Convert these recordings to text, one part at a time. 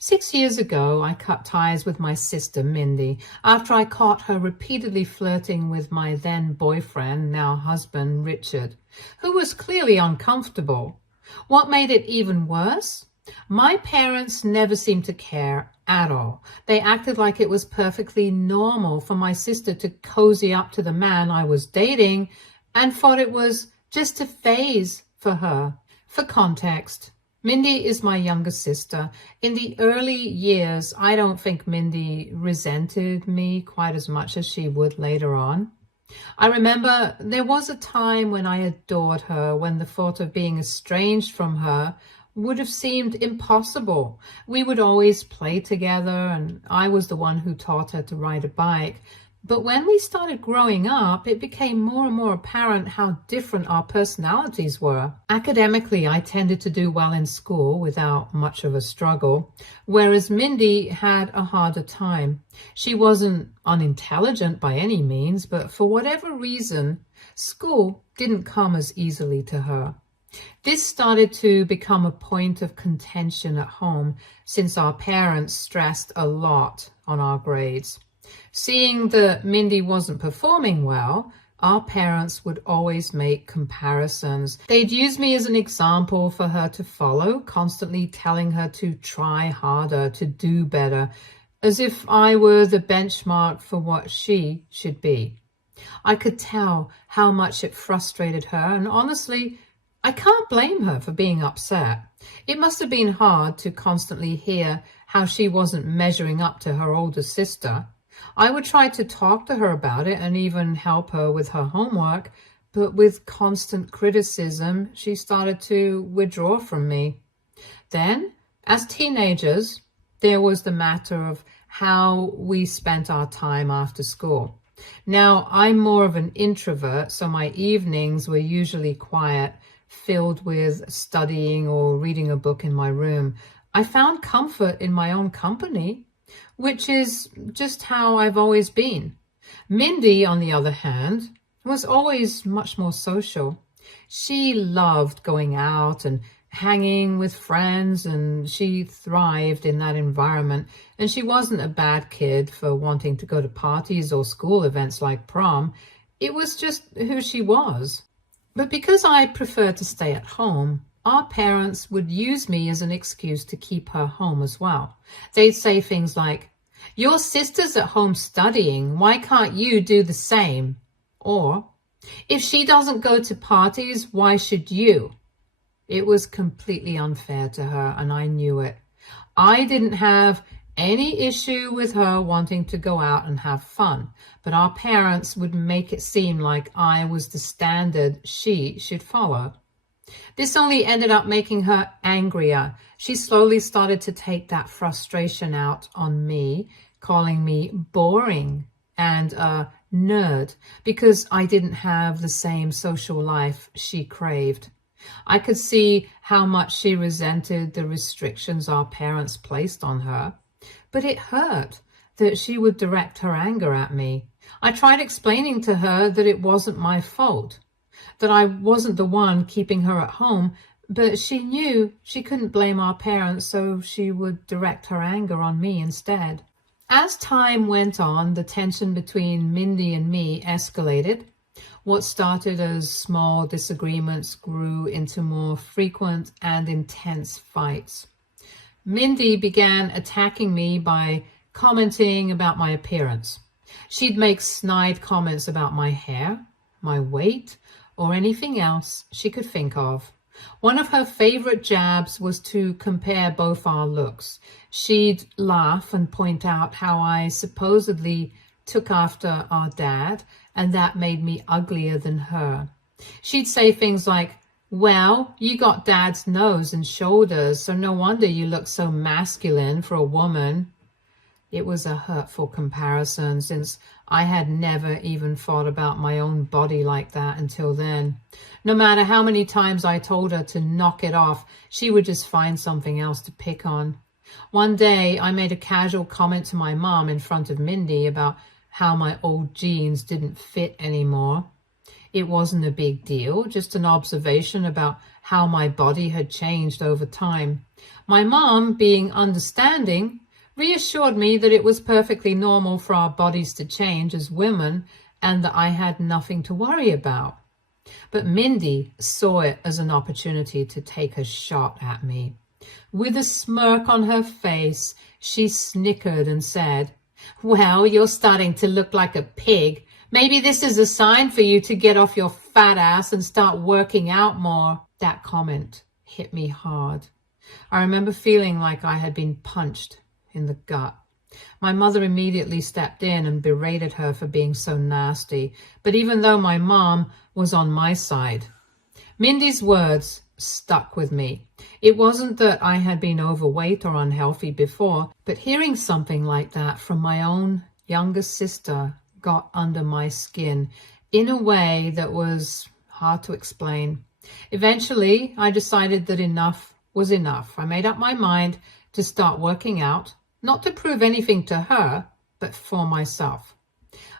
6 years ago, I cut ties with my sister, Mindy, after I caught her repeatedly flirting with my then boyfriend, now husband, Richard, who was clearly uncomfortable. What made it even worse? My parents never seemed to care at all. They acted like it was perfectly normal for my sister to cozy up to the man I was dating and thought it was just a phase for her. For context, Mindy is my younger sister. In the early years, I don't think Mindy resented me quite as much as she would later on. I remember there was a time when I adored her, when the thought of being estranged from her would have seemed impossible. We would always play together, and I was the one who taught her to ride a bike. But when we started growing up, it became more and more apparent how different our personalities were. Academically, I tended to do well in school without much of a struggle, whereas Mindy had a harder time. She wasn't unintelligent by any means, but for whatever reason, school didn't come as easily to her. This started to become a point of contention at home since our parents stressed a lot on our grades. Seeing that Mindy wasn't performing well, our parents would always make comparisons. They'd use me as an example for her to follow, constantly telling her to try harder, to do better, as if I were the benchmark for what she should be. I could tell how much it frustrated her, and honestly, I can't blame her for being upset. It must have been hard to constantly hear how she wasn't measuring up to her older sister. I would try to talk to her about it and even help her with her homework, but with constant criticism, she started to withdraw from me. Then, as teenagers, there was the matter of how we spent our time after school. Now, I'm more of an introvert, so my evenings were usually quiet, filled with studying or reading a book in my room. I found comfort in my own company, which is just how I've always been. Mindy, on the other hand, was always much more social. She loved going out and hanging with friends, and she thrived in that environment. And she wasn't a bad kid for wanting to go to parties or school events like prom. It was just who she was. But because I preferred to stay at home, our parents would use me as an excuse to keep her home as well. They'd say things like, "Your sister's at home studying, why can't you do the same?" Or, "If she doesn't go to parties, why should you?" It was completely unfair to her, and I knew it. I didn't have any issue with her wanting to go out and have fun, but our parents would make it seem like I was the standard she should follow. This only ended up making her angrier. She slowly started to take that frustration out on me, calling me boring and a nerd because I didn't have the same social life she craved. I could see how much she resented the restrictions our parents placed on her, but it hurt that she would direct her anger at me. I tried explaining to her that it wasn't my fault, that I wasn't the one keeping her at home, but she knew she couldn't blame our parents, so she would direct her anger on me instead. As time went on, the tension between Mindy and me escalated. What started as small disagreements grew into more frequent and intense fights. Mindy began attacking me by commenting about my appearance. She'd make snide comments about my hair, my weight, or anything else she could think of. One of her favorite jabs was to compare both our looks. She'd laugh and point out how I supposedly took after our dad, and that made me uglier than her. She'd say things like, "Well, you got dad's nose and shoulders, so no wonder you look so masculine for a woman." It was a hurtful comparison, since I had never even thought about my own body like that until then. No matter how many times I told her to knock it off, she would just find something else to pick on. One day, I made a casual comment to my mom in front of Mindy about how my old jeans didn't fit anymore. It wasn't a big deal, just an observation about how my body had changed over time. My mom, being understanding, reassured me that it was perfectly normal for our bodies to change as women and that I had nothing to worry about. But Mindy saw it as an opportunity to take a shot at me. With a smirk on her face, she snickered and said, "Well, you're starting to look like a pig. Maybe this is a sign for you to get off your fat ass and start working out more." That comment hit me hard. I remember feeling like I had been punched in the gut. My mother immediately stepped in and berated her for being so nasty, but even though my mom was on my side, Mindy's words stuck with me. It wasn't that I had been overweight or unhealthy before, but hearing something like that from my own younger sister got under my skin in a way that was hard to explain. Eventually, I decided that enough was enough. I made up my mind to start working out, not to prove anything to her, but for myself.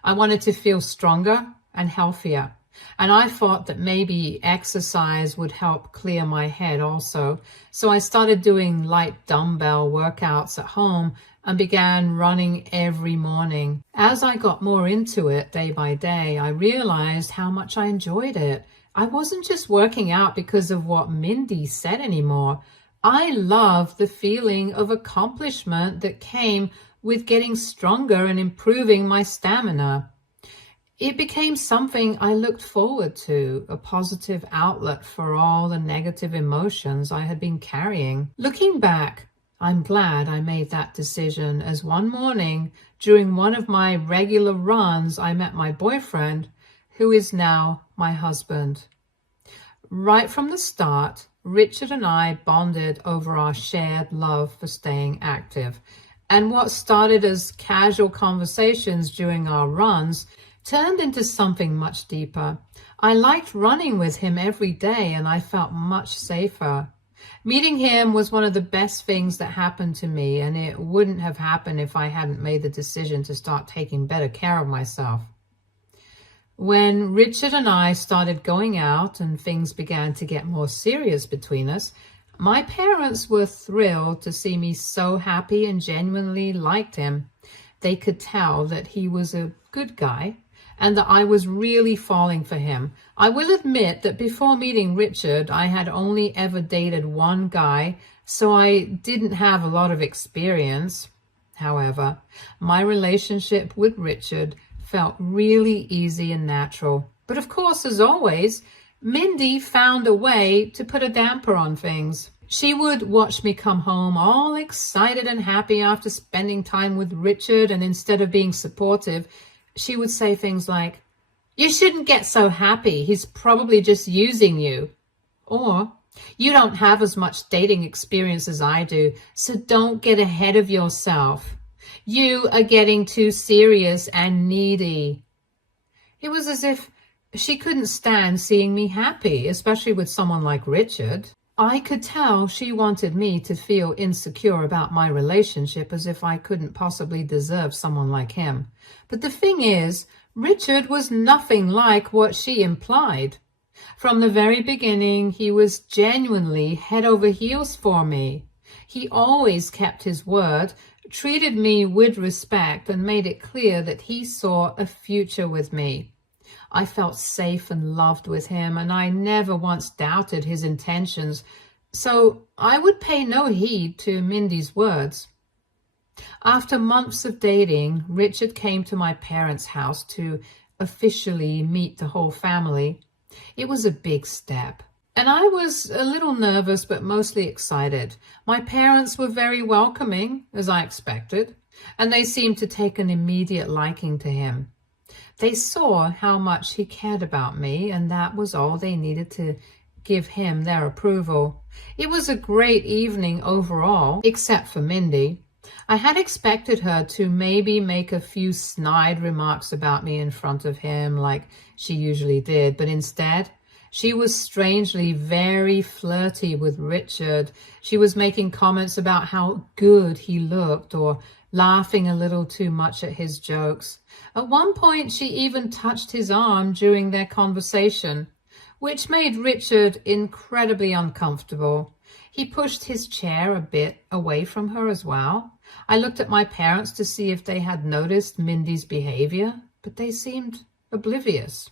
I wanted to feel stronger and healthier, and I thought that maybe exercise would help clear my head also. So I started doing light dumbbell workouts at home and began running every morning. As I got more into it day by day, I realized how much I enjoyed it. I wasn't just working out because of what Mindy said anymore. I loved the feeling of accomplishment that came with getting stronger and improving my stamina. It became something I looked forward to, a positive outlet for all the negative emotions I had been carrying. Looking back, I'm glad I made that decision, as one morning during one of my regular runs, I met my boyfriend, who is now my husband. Right from the start, Richard and I bonded over our shared love for staying active. And what started as casual conversations during our runs turned into something much deeper. I liked running with him every day, and I felt much safer. Meeting him was one of the best things that happened to me, and it wouldn't have happened if I hadn't made the decision to start taking better care of myself. When Richard and I started going out and things began to get more serious between us, my parents were thrilled to see me so happy and genuinely liked him. They could tell that he was a good guy and that I was really falling for him. I will admit that before meeting Richard, I had only ever dated one guy, so I didn't have a lot of experience. However, my relationship with Richard felt really easy and natural. But of course, as always, Mindy found a way to put a damper on things. She would watch me come home all excited and happy after spending time with Richard, and instead of being supportive, she would say things like, "You shouldn't get so happy. He's probably just using you." Or, "You don't have as much dating experience as I do, so don't get ahead of yourself. You are getting too serious and needy." It was as if she couldn't stand seeing me happy, especially with someone like Richard. I could tell she wanted me to feel insecure about my relationship, as if I couldn't possibly deserve someone like him. But the thing is, Richard was nothing like what she implied. From the very beginning, he was genuinely head over heels for me. He always kept his word, treated me with respect, and made it clear that he saw a future with me. I felt safe and loved with him, and I never once doubted his intentions, so I would pay no heed to Mindy's words. After months of dating, Richard came to my parents' house to officially meet the whole family. It was a big step, and I was a little nervous but mostly excited. My parents were very welcoming, as I expected, and they seemed to take an immediate liking to him. They saw how much he cared about me, and that was all they needed to give him their approval. It was a great evening overall, except for Mindy. I had expected her to maybe make a few snide remarks about me in front of him, like she usually did, but instead, She was strangely very flirty with Richard. She was making comments about how good he looked or laughing a little too much at his jokes. At one point, she even touched his arm during their conversation, which made Richard incredibly uncomfortable. He pushed his chair a bit away from her as well. I looked at my parents to see if they had noticed Mindy's behavior, but they seemed oblivious.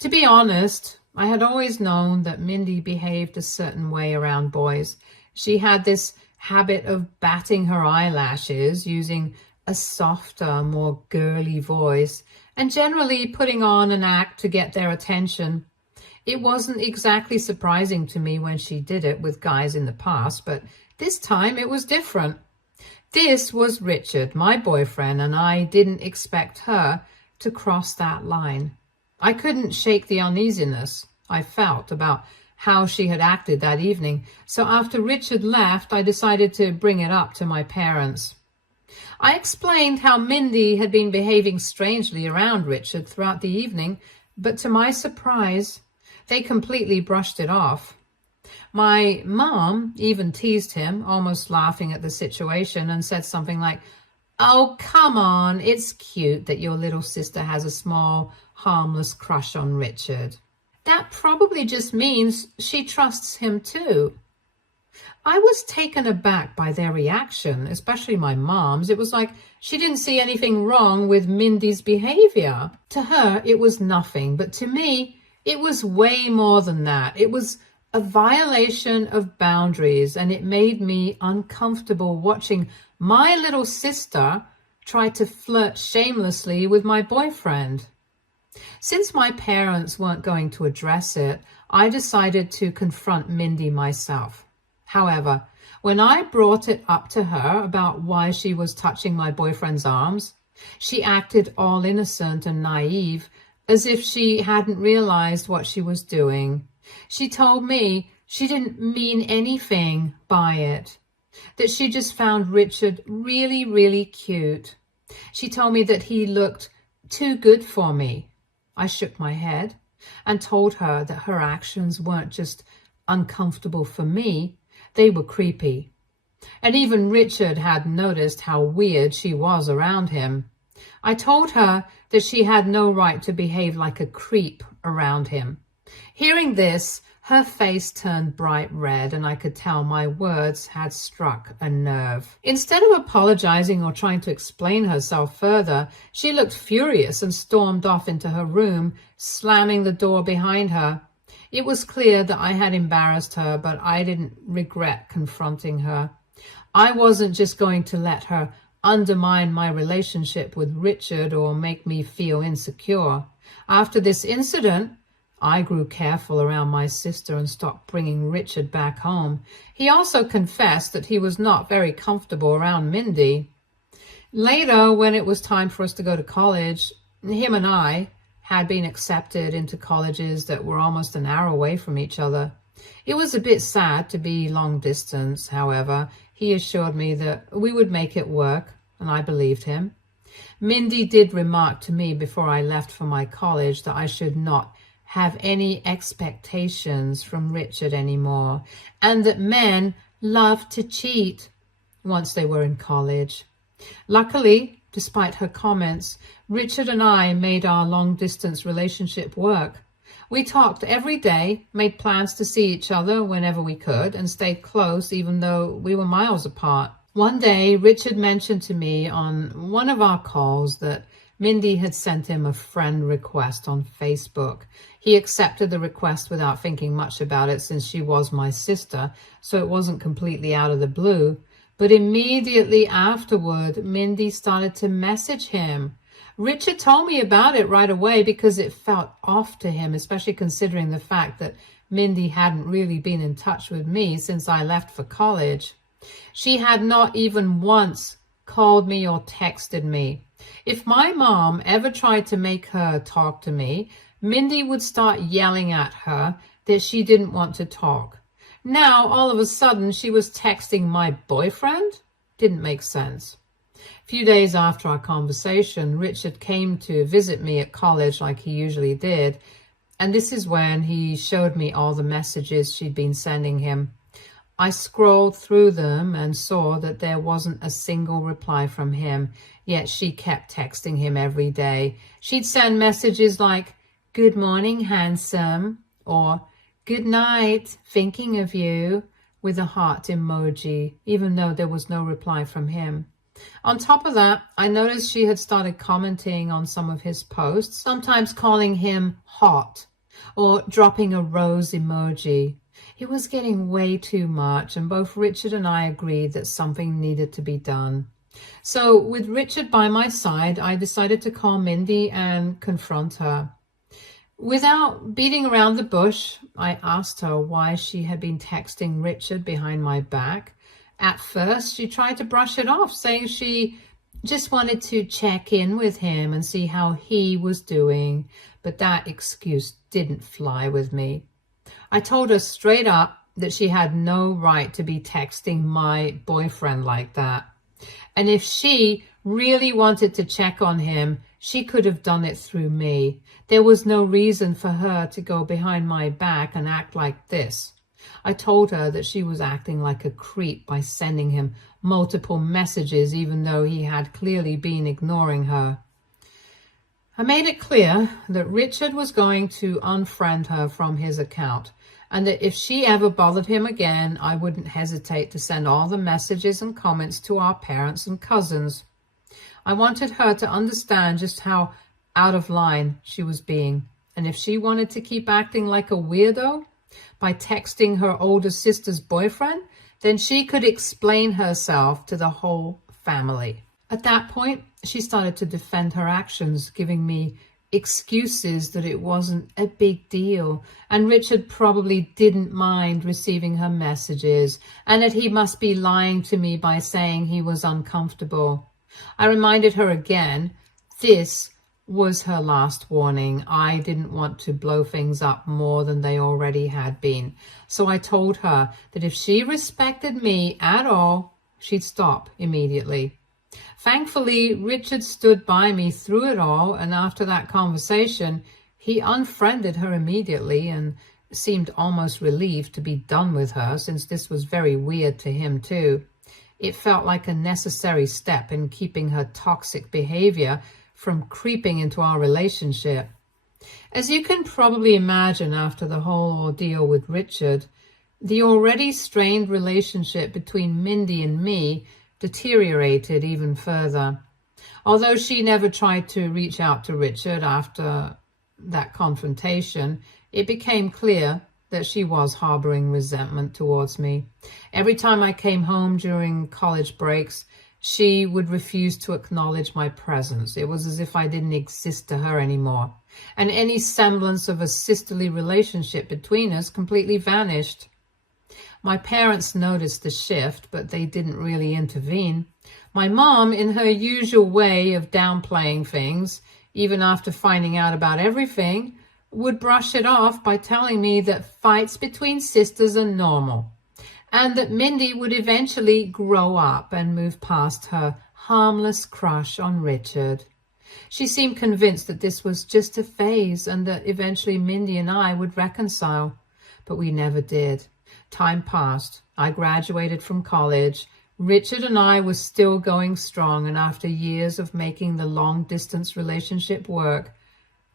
To be honest, I had always known that Mindy behaved a certain way around boys. She had this habit of batting her eyelashes, using a softer, more girly voice, and generally putting on an act to get their attention. It wasn't exactly surprising to me when she did it with guys in the past, but this time it was different. This was Richard, my boyfriend, and I didn't expect her to cross that line. I couldn't shake the uneasiness I felt about how she had acted that evening, so after Richard left, I decided to bring it up to my parents. I explained how Mindy had been behaving strangely around Richard throughout the evening, but to my surprise, they completely brushed it off. My mom even teased him, almost laughing at the situation, and said something like, "Oh, come on, it's cute that your little sister has a small, harmless crush on Richard. That probably just means she trusts him too." I was taken aback by their reaction, especially my mom's. It was like she didn't see anything wrong with Mindy's behavior. To her, it was nothing, but to me, it was way more than that. It was a violation of boundaries, and it made me uncomfortable watching my little sister try to flirt shamelessly with my boyfriend. Since my parents weren't going to address it, I decided to confront Mindy myself. However, when I brought it up to her about why she was touching my boyfriend's arms, she acted all innocent and naive, as if she hadn't realized what she was doing. She told me she didn't mean anything by it, that she just found Richard really, really cute. She told me that he looked too good for me. I shook my head and told her that her actions weren't just uncomfortable for me, they were creepy. And even Richard had noticed how weird she was around him. I told her that she had no right to behave like a creep around him. Hearing this, her face turned bright red, and I could tell my words had struck a nerve. Instead of apologizing or trying to explain herself further, she looked furious and stormed off into her room, slamming the door behind her. It was clear that I had embarrassed her, but I didn't regret confronting her. I wasn't just going to let her undermine my relationship with Richard or make me feel insecure. After this incident, I grew careful around my sister and stopped bringing Richard back home. He also confessed that he was not very comfortable around Mindy. Later, when it was time for us to go to college, him and I had been accepted into colleges that were almost an hour away from each other. It was a bit sad to be long distance, however. He assured me that we would make it work, and I believed him. Mindy did remark to me before I left for my college that I should not have any expectations from Richard anymore, and that men loved to cheat once they were in college. Luckily, despite her comments, Richard and I made our long-distance relationship work. We talked every day, made plans to see each other whenever we could, and stayed close even though we were miles apart. One day, Richard mentioned to me on one of our calls that Mindy had sent him a friend request on Facebook. He accepted the request without thinking much about it since she was my sister, so it wasn't completely out of the blue. But immediately afterward, Mindy started to message him. Richard told me about it right away because it felt off to him, especially considering the fact that Mindy hadn't really been in touch with me since I left for college. She had not even once called me or texted me. If my mom ever tried to make her talk to me, Mindy would start yelling at her that she didn't want to talk. Now, all of a sudden, she was texting my boyfriend? Didn't make sense. A few days after our conversation, Richard came to visit me at college like he usually did, And this is when he showed me all the messages she'd been sending him. I scrolled through them and saw that there wasn't a single reply from him, yet she kept texting him every day. She'd send messages like, "Good morning, handsome," or "Good night, thinking of you," with a heart emoji, even though there was no reply from him. On top of that, I noticed she had started commenting on some of his posts, sometimes calling him hot or dropping a rose emoji. It was getting way too much, and both Richard and I agreed that something needed to be done. So with Richard by my side, I decided to call Mindy and confront her. Without beating around the bush, I asked her why she had been texting Richard behind my back. At first, she tried to brush it off, saying she just wanted to check in with him and see how he was doing, but that excuse didn't fly with me. I told her straight up that she had no right to be texting my boyfriend like that. And if she really wanted to check on him, she could have done it through me. There was no reason for her to go behind my back and act like this. I told her that she was acting like a creep by sending him multiple messages, even though he had clearly been ignoring her. I made it clear that Richard was going to unfriend her from his account, and that if she ever bothered him again, I wouldn't hesitate to send all the messages and comments to our parents and cousins. I wanted her to understand just how out of line she was being, and if she wanted to keep acting like a weirdo by texting her older sister's boyfriend, then she could explain herself to the whole family. At that point, she started to defend her actions, giving me excuses that it wasn't a big deal, and Richard probably didn't mind receiving her messages, and that he must be lying to me by saying he was uncomfortable. I reminded her again, this was her last warning. I didn't want to blow things up more than they already had been. So I told her that if she respected me at all, she'd stop immediately. Thankfully, Richard stood by me through it all, and after that conversation, he unfriended her immediately and seemed almost relieved to be done with her, since this was very weird to him too. It felt like a necessary step in keeping her toxic behavior from creeping into our relationship. As you can probably imagine, after the whole ordeal with Richard, the already strained relationship between Mindy and me deteriorated even further. Although she never tried to reach out to Richard after that confrontation, it became clear that she was harboring resentment towards me. Every time I came home during college breaks, she would refuse to acknowledge my presence. It was as if I didn't exist to her anymore, and any semblance of a sisterly relationship between us completely vanished. My parents noticed the shift, but they didn't really intervene. My mom, in her usual way of downplaying things, even after finding out about everything, would brush it off by telling me that fights between sisters are normal, and that Mindy would eventually grow up and move past her harmless crush on Richard. She seemed convinced that this was just a phase and that eventually Mindy and I would reconcile, but we never did. Time passed. I graduated from college. Richard and I were still going strong, and after years of making the long-distance relationship work,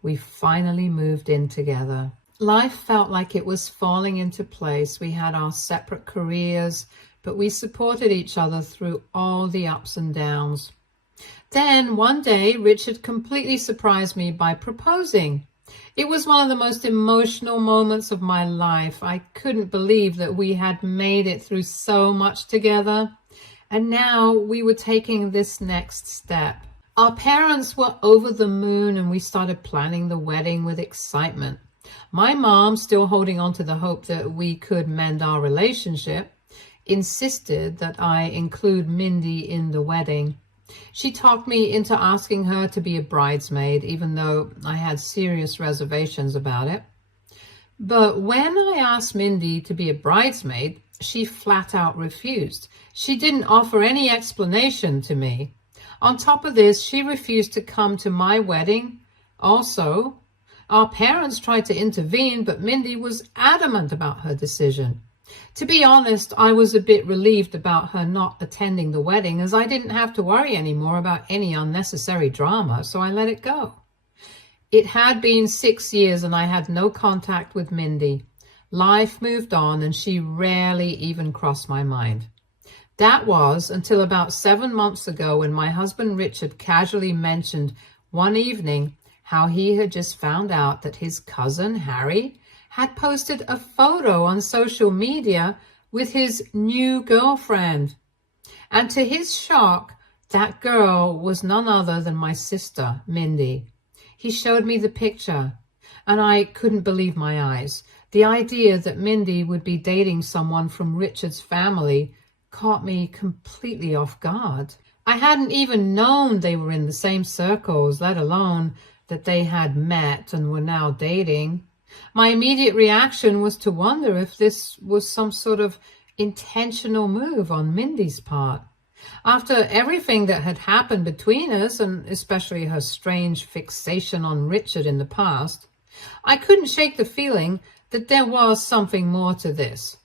we finally moved in together. Life felt like it was falling into place. We had our separate careers, but we supported each other through all the ups and downs. Then one day, Richard completely surprised me by proposing. It was one of the most emotional moments of my life. I couldn't believe that we had made it through so much together, and now we were taking this next step. Our parents were over the moon, and we started planning the wedding with excitement. My mom, still holding on to the hope that we could mend our relationship, insisted that I include Mindy in the wedding. She talked me into asking her to be a bridesmaid, even though I had serious reservations about it. But when I asked Mindy to be a bridesmaid, she flat out refused. She didn't offer any explanation to me. On top of this, she refused to come to my wedding also, Our parents tried to intervene, but Mindy was adamant about her decision. To be honest, I was a bit relieved about her not attending the wedding, as I didn't have to worry anymore about any unnecessary drama, so I let it go. It had been 6 years and I had no contact with Mindy. Life moved on and she rarely even crossed my mind. That was until about 7 months ago, when my husband Richard casually mentioned one evening how he had just found out that his cousin Harry had posted a photo on social media with his new girlfriend. And to his shock, that girl was none other than my sister, Mindy. He showed me the picture, and I couldn't believe my eyes. The idea that Mindy would be dating someone from Richard's family caught me completely off guard. I hadn't even known they were in the same circles, let alone that they had met and were now dating. My immediate reaction was to wonder if this was some sort of intentional move on Mindy's part. After everything that had happened between us, and especially her strange fixation on Richard in the past, I couldn't shake the feeling that there was something more to this.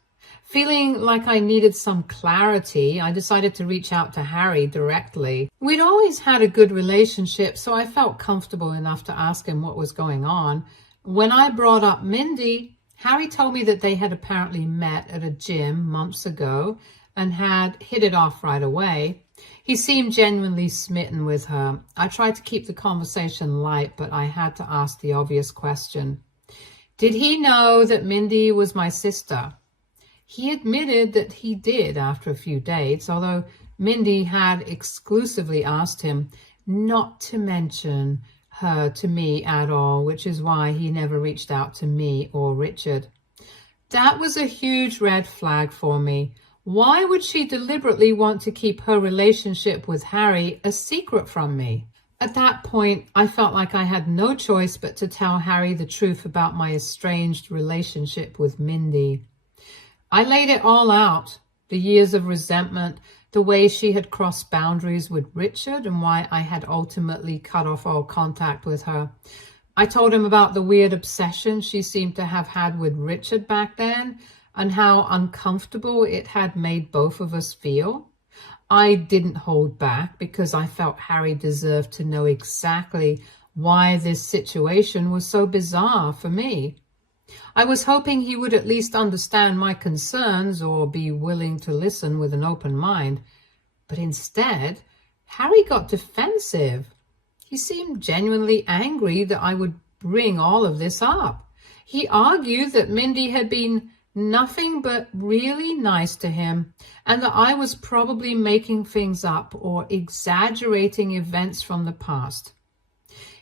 Feeling like I needed some clarity, I decided to reach out to Harry directly. We'd always had a good relationship, so I felt comfortable enough to ask him what was going on. When I brought up Mindy, Harry told me that they had apparently met at a gym months ago and had hit it off right away. He seemed genuinely smitten with her. I tried to keep the conversation light, but I had to ask the obvious question. Did he know that Mindy was my sister? He admitted that he did after a few dates, although Mindy had exclusively asked him not to mention her to me at all, which is why he never reached out to me or Richard. That was a huge red flag for me. Why would she deliberately want to keep her relationship with Harry a secret from me? At that point, I felt like I had no choice but to tell Harry the truth about my estranged relationship with Mindy. I laid it all out, the years of resentment, the way she had crossed boundaries with Richard, and why I had ultimately cut off all contact with her. I told him about the weird obsession she seemed to have had with Richard back then, and how uncomfortable it had made both of us feel. I didn't hold back because I felt Harry deserved to know exactly why this situation was so bizarre for me. I was hoping he would at least understand my concerns or be willing to listen with an open mind. But instead, Harry got defensive. He seemed genuinely angry that I would bring all of this up. He argued that Mindy had been nothing but really nice to him, and that I was probably making things up or exaggerating events from the past.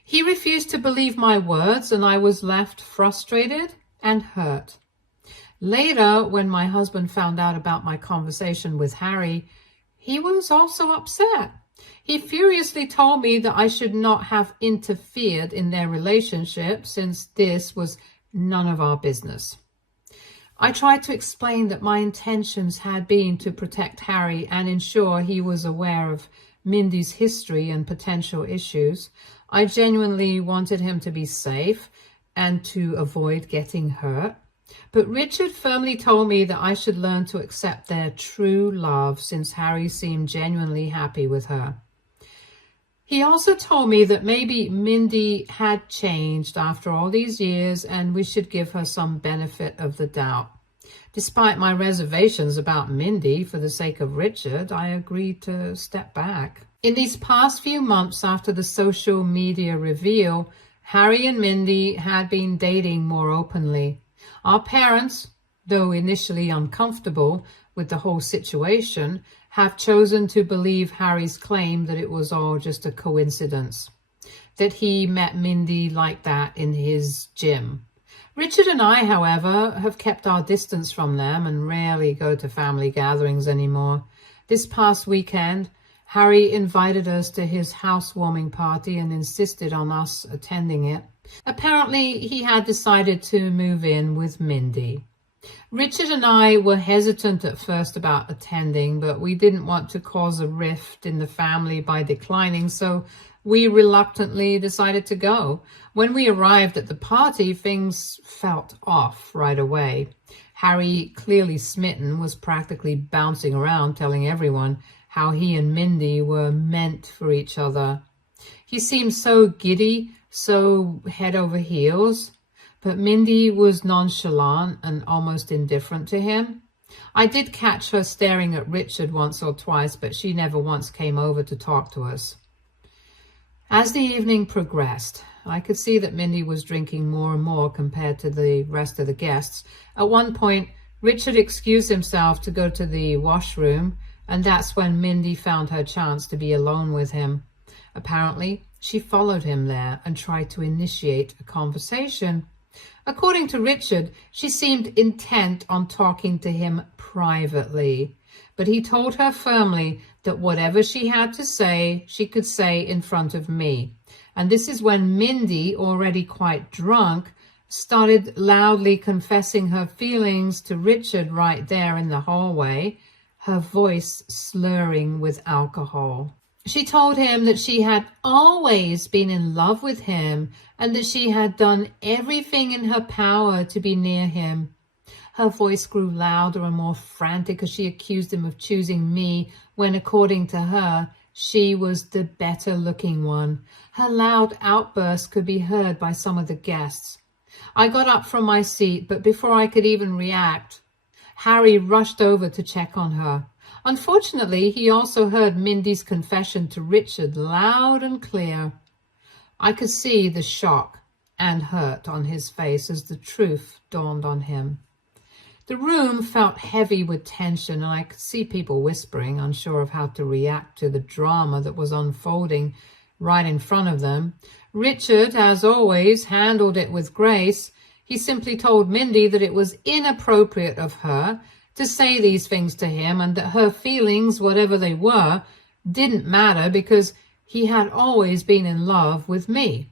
He refused to believe my words, and I was left frustrated and hurt. Later, when my husband found out about my conversation with Harry, he was also upset. He furiously told me that I should not have interfered in their relationship, since this was none of our business. I tried to explain that my intentions had been to protect Harry and ensure he was aware of Mindy's history and potential issues. I genuinely wanted him to be safe and to avoid getting hurt. But Richard firmly told me that I should learn to accept their true love, since Harry seemed genuinely happy with her. He also told me that maybe Mindy had changed after all these years and we should give her some benefit of the doubt. Despite my reservations about Mindy, for the sake of Richard, I agreed to step back. In these past few months after the social media reveal, Harry and Mindy had been dating more openly. Our parents, though initially uncomfortable with the whole situation, have chosen to believe Harry's claim that it was all just a coincidence, that he met Mindy like that in his gym. Richard and I, however, have kept our distance from them and rarely go to family gatherings anymore. This past weekend, Harry invited us to his housewarming party and insisted on us attending it. Apparently, he had decided to move in with Mindy. Richard and I were hesitant at first about attending, but we didn't want to cause a rift in the family by declining, so we reluctantly decided to go. When we arrived at the party, things felt off right away. Harry, clearly smitten, was practically bouncing around telling everyone how he and Mindy were meant for each other. He seemed so giddy, so head over heels, but Mindy was nonchalant and almost indifferent to him. I did catch her staring at Richard once or twice, but she never once came over to talk to us. As the evening progressed, I could see that Mindy was drinking more and more compared to the rest of the guests. At one point, Richard excused himself to go to the washroom, and that's when Mindy found her chance to be alone with him. Apparently, she followed him there and tried to initiate a conversation. According to Richard, she seemed intent on talking to him privately, but he told her firmly that whatever she had to say, she could say in front of me. And this is when Mindy, already quite drunk, started loudly confessing her feelings to Richard right there in the hallway, her voice slurring with alcohol. She told him that she had always been in love with him and that she had done everything in her power to be near him. Her voice grew louder and more frantic as she accused him of choosing me when, according to her, she was the better-looking one. Her loud outburst could be heard by some of the guests. I got up from my seat, but before I could even react, Harry rushed over to check on her. Unfortunately, he also heard Mindy's confession to Richard loud and clear. I could see the shock and hurt on his face as the truth dawned on him. The room felt heavy with tension, and I could see people whispering, unsure of how to react to the drama that was unfolding right in front of them. Richard, as always, handled it with grace. He simply told Mindy that it was inappropriate of her to say these things to him and that her feelings, whatever they were, didn't matter because he had always been in love with me.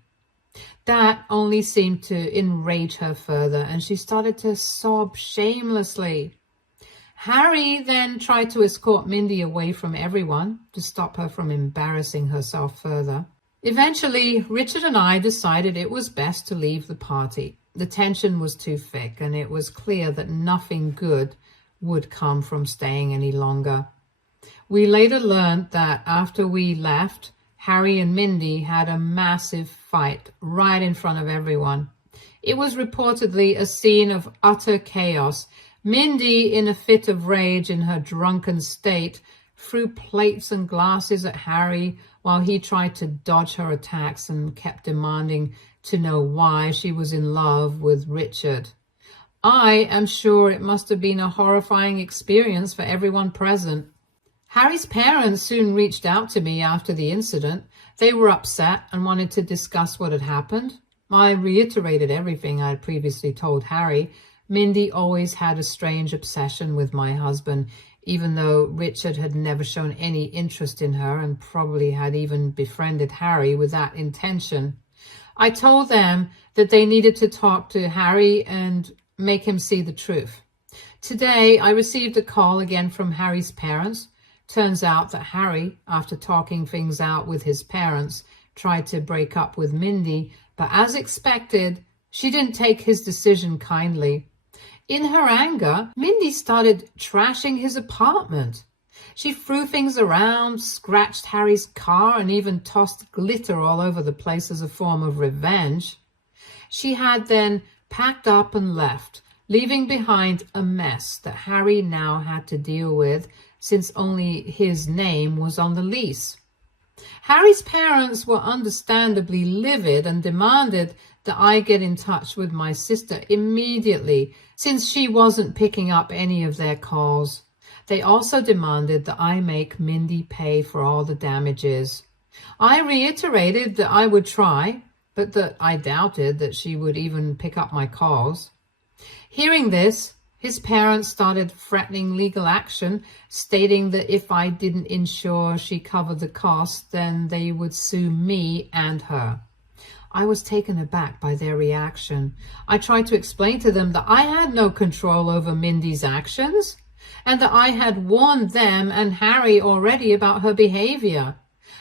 That only seemed to enrage her further, and she started to sob shamelessly. Harry then tried to escort Mindy away from everyone to stop her from embarrassing herself further. Eventually, Richard and I decided it was best to leave the party. The tension was too thick, and it was clear that nothing good would come from staying any longer. We later learned that after we left, Harry and Mindy had a massive fight right in front of everyone. It was reportedly a scene of utter chaos. Mindy, in a fit of rage in her drunken state, threw plates and glasses at Harry while he tried to dodge her attacks and kept demanding to know why she was in love with Richard. I am sure it must have been a horrifying experience for everyone present. Harry's parents soon reached out to me after the incident. They were upset and wanted to discuss what had happened. I reiterated everything I had previously told Harry. Mindy always had a strange obsession with my husband, even though Richard had never shown any interest in her and probably had even befriended Harry with that intention. I told them that they needed to talk to Harry and make him see the truth. Today, I received a call again from Harry's parents. Turns out that Harry, after talking things out with his parents, tried to break up with Mindy, but as expected, she didn't take his decision kindly. In her anger, Mindy started trashing his apartment. She threw things around, scratched Harry's car, and even tossed glitter all over the place as a form of revenge. She had then packed up and left, leaving behind a mess that Harry now had to deal with since only his name was on the lease. Harry's parents were understandably livid and demanded that I get in touch with my sister immediately since she wasn't picking up any of their calls. They also demanded that I make Mindy pay for all the damages. I reiterated that I would try, but that I doubted that she would even pick up my calls. Hearing this, his parents started threatening legal action, stating that if I didn't ensure she covered the cost, then they would sue me and her. I was taken aback by their reaction. I tried to explain to them that I had no control over Mindy's actions and that I had warned them and Harry already about her behavior.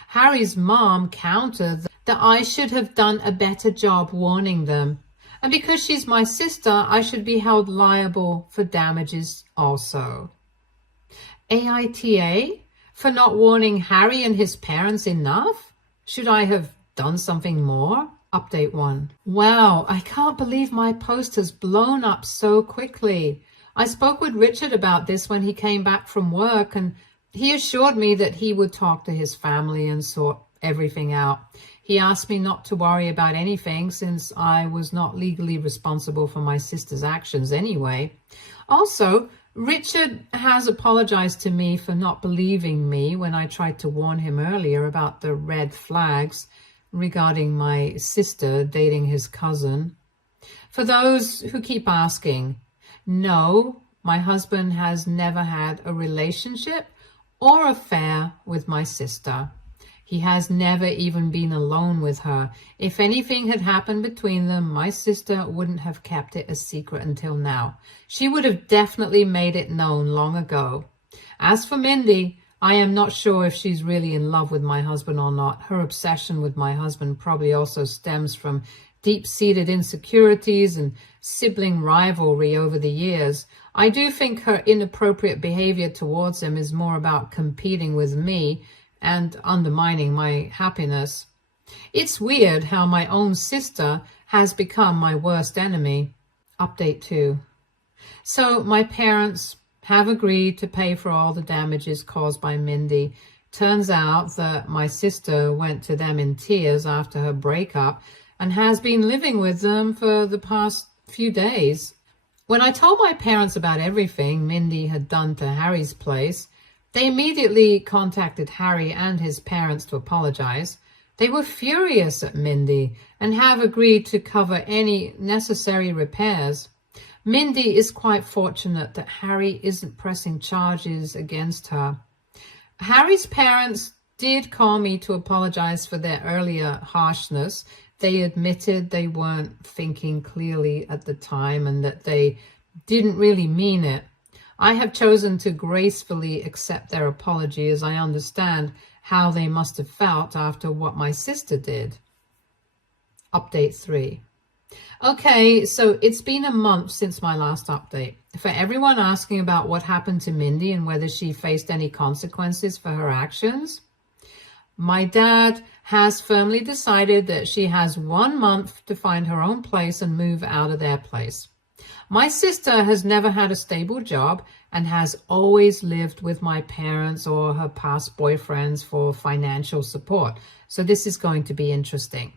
Harry's mom countered that I should have done a better job warning them. And because she's my sister, I should be held liable for damages also. AITA? For not warning Harry and his parents enough? Should I have done something more? Update 1. Wow, I can't believe my post has blown up so quickly. I spoke with Richard about this when he came back from work, and he assured me that he would talk to his family and sort everything out. He asked me not to worry about anything since I was not legally responsible for my sister's actions anyway. Also, Richard has apologized to me for not believing me when I tried to warn him earlier about the red flags regarding my sister dating his cousin. For those who keep asking, no, my husband has never had a relationship or affair with my sister. He has never even been alone with her. If anything had happened between them, my sister wouldn't have kept it a secret until now. She would have definitely made it known long ago. As for Mindy, I am not sure if she's really in love with my husband or not. Her obsession with my husband probably also stems from deep-seated insecurities and sibling rivalry over the years. I do think her inappropriate behavior towards him is more about competing with me and undermining my happiness. It's weird how my own sister has become my worst enemy. Update 2. So my parents have agreed to pay for all the damages caused by Mindy. Turns out that my sister went to them in tears after her breakup and has been living with them for the past few days. When I told my parents about everything Mindy had done to Harry's place, they immediately contacted Harry and his parents to apologize. They were furious at Mindy and have agreed to cover any necessary repairs. Mindy is quite fortunate that Harry isn't pressing charges against her. Harry's parents did call me to apologize for their earlier harshness. They admitted they weren't thinking clearly at the time and that they didn't really mean it. I have chosen to gracefully accept their apology as I understand how they must have felt after what my sister did. Update 3. Okay, so it's been a month since my last update. For everyone asking about what happened to Mindy and whether she faced any consequences for her actions, my dad has firmly decided that she has 1 month to find her own place and move out of their place. My sister has never had a stable job and has always lived with my parents or her past boyfriends for financial support. So this is going to be interesting.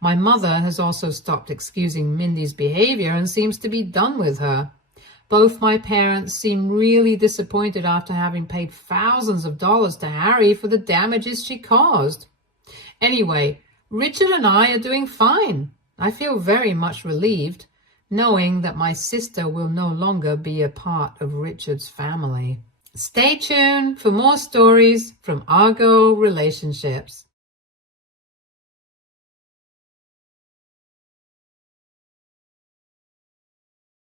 My mother has also stopped excusing Mindy's behavior and seems to be done with her. Both my parents seem really disappointed after having paid thousands of dollars to Harry for the damages she caused. Anyway, Richard and I are doing fine. I feel very much relieved, knowing that my sister will no longer be a part of Richard's family. Stay tuned for more stories from Argo Relationships.